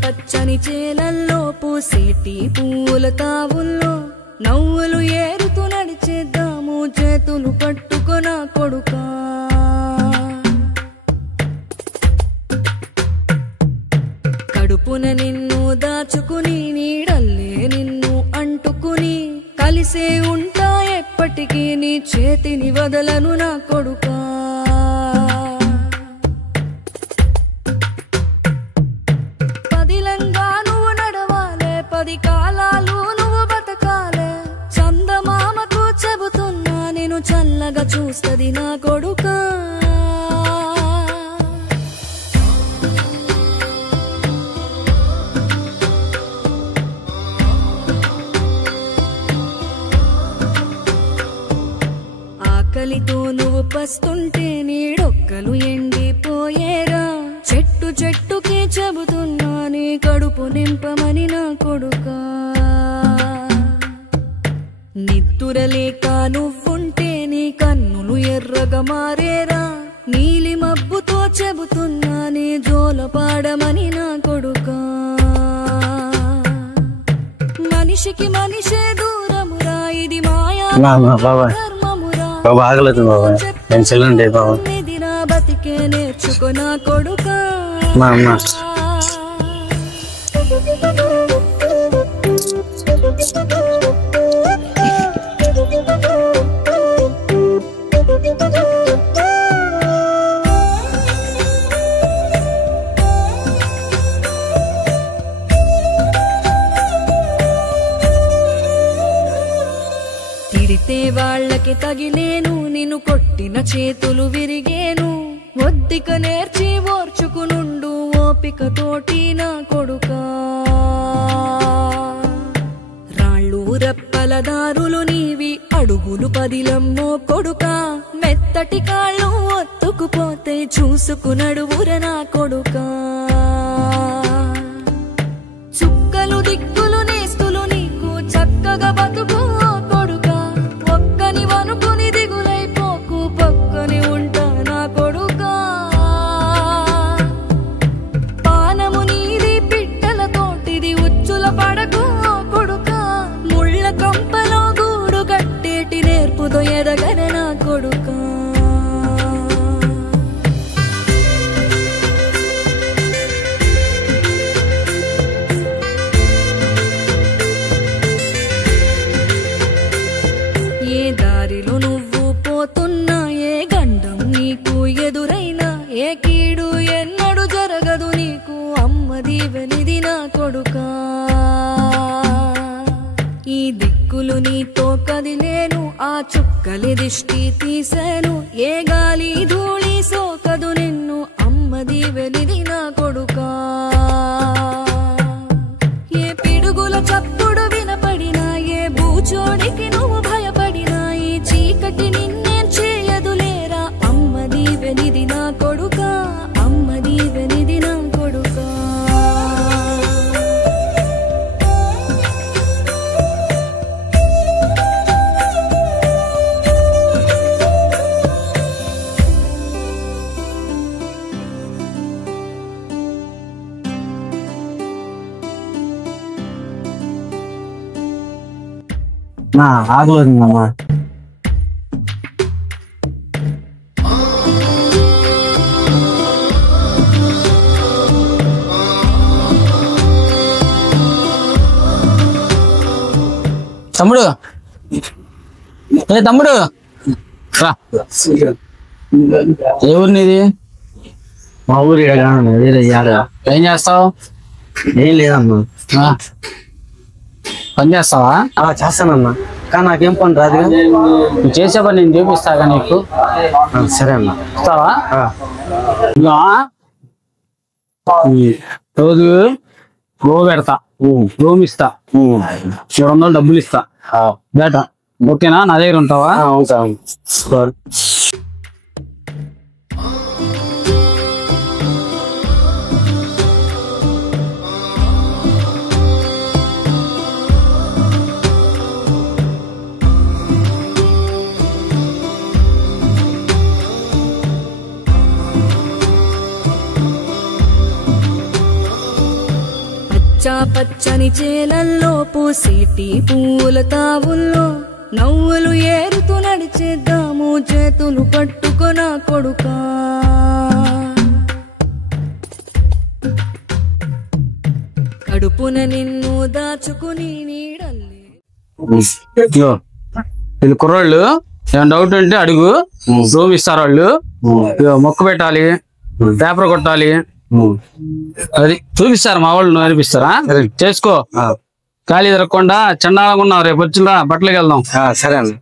పచ్చని చేలల్లో పూసేటి పూల తావుల్లో నవ్వులు ఏరుతూ నడిచేద్దాము చేతులు పట్టుకొన కొడుకా కడుపున నిన్ను దాచుకుని నీడల్లే నిన్ను అంటుకుని కలిసే ఉంటా ఎప్పటికీ నీ చేతిని వదలను నా కొడుకా చల్లగా చూస్తది నా కొడుకా ఆకలితో నువ్వు పస్తుంటే నీడొక్కలు ఎండిపోయేరా చెట్టు చెట్టుకి చెబుతున్నా నీ కడుపు నింపమని నా కొడుకా నిద్దురలేక నువ్వుంటే నీ కన్నులు ఎర్రగా మారేరా నీలి మబ్బుతో చెబుతున్నా నీ జోల పాడమని నా కొడుకా మనిషికి మనిషే దూరమురా ఇది మాయా ఇది నా బతికే నేర్చుకో నా కొడుకా తిడితే వాళ్ళకి తగిలేను నిన్ను కొట్టిన చేతులు విరిగేను ఒద్దిక నేర్చి ఓర్చుకునుండు ఓపిక తోటి నా కొడుకా రాళ్ళు రప్పల దారులు నీవి అడుగులు పదిలమ్మో కొడుకా మెత్తటి కాళ్ళు ఒత్తుకుపోతే చూసుకునడువుర నా కొడుకా చుక్కలు దిక్కులు నేస్తులు నీకు చక్కగా బతుకు కొడుకా ఒక్కని వనుకుని దిగులైపోకు పక్కని ఉంటా నా కొడుకా పానము నీది పిట్టల తోటిది ఉచ్చుల పడకు కొడుకా ముళ్ళ కంపలో గూడు గట్టేటి నేర్పుతో ఎదగన నా కొడుకా ఏ దారిలో నువ్వు పోతున్నా ఏ గండం నీకు ఎదురైనా ఏ కీడు ఎన్నడు జరగదు నీకు అమ్మ దీవెనిది నా కొడుకా ఈ దిక్కులు నీతో కదిలేను ఆ చుక్కలి దిష్టి తీసాను ఏ గాలి ధూళి సోకదు నిన్ను అమ్మ దీవెనిది నా కొడుకా ఏ పిడుగుల చప్పుడు వినపడినా ఏ బూచోడికి నువ్వు భయపడినా ఈ చీకటి నిన్నేం చేయదులేరా అమ్మ దీవెనిది నా కొడుకా అమ్మ దీవెనిది నా కొడుకా ఆగలేదమ్మా తమ్ముడు తమ్ముడు రా ఏ ఊరు నీది మా ఊరు ఏం చేస్తావు ఏం లేదమ్మా పని చేస్తావా? చేస్తానన్నా, కానీ నాకేం పని రాదుగా. నువ్వు చేసే పని నేను చూపిస్తాగా నీకు. సరే అన్న. ఇస్తావా? రోజు గోవు పెడతా, రూమ్ ఇస్తా, 400 డబ్బులు ఇస్తా బేట. ఓకేనా? నా దగ్గర ఉంటావా? అవుతాను. పచ్చని చేలల్లో పూసేటి పూల తావుల్లో నవ్వులు ఏరుతూ నడిచేద్దాము, చేతులు పట్టుకొన కొడుకా. కడుపున నిన్ను దాచుకుని నీడల్లి. వీళ్ళు కుర్రోళ్ళు ఏమైనా డౌట్ ఉంటే అడుగు, రూమ్ ఇస్తారు వాళ్ళు. మొక్క పెట్టాలి, పేపర్ కొట్టాలి, అది చూపిస్తారు మా వాళ్ళు. నేర్పిస్తారా? చేసుకో, ఖాళీ తిరగకుండా. చండాలంగా ఉన్నావు, రేపు వచ్చిందా బట్టలకి వెళ్దాం. సరే అన్న.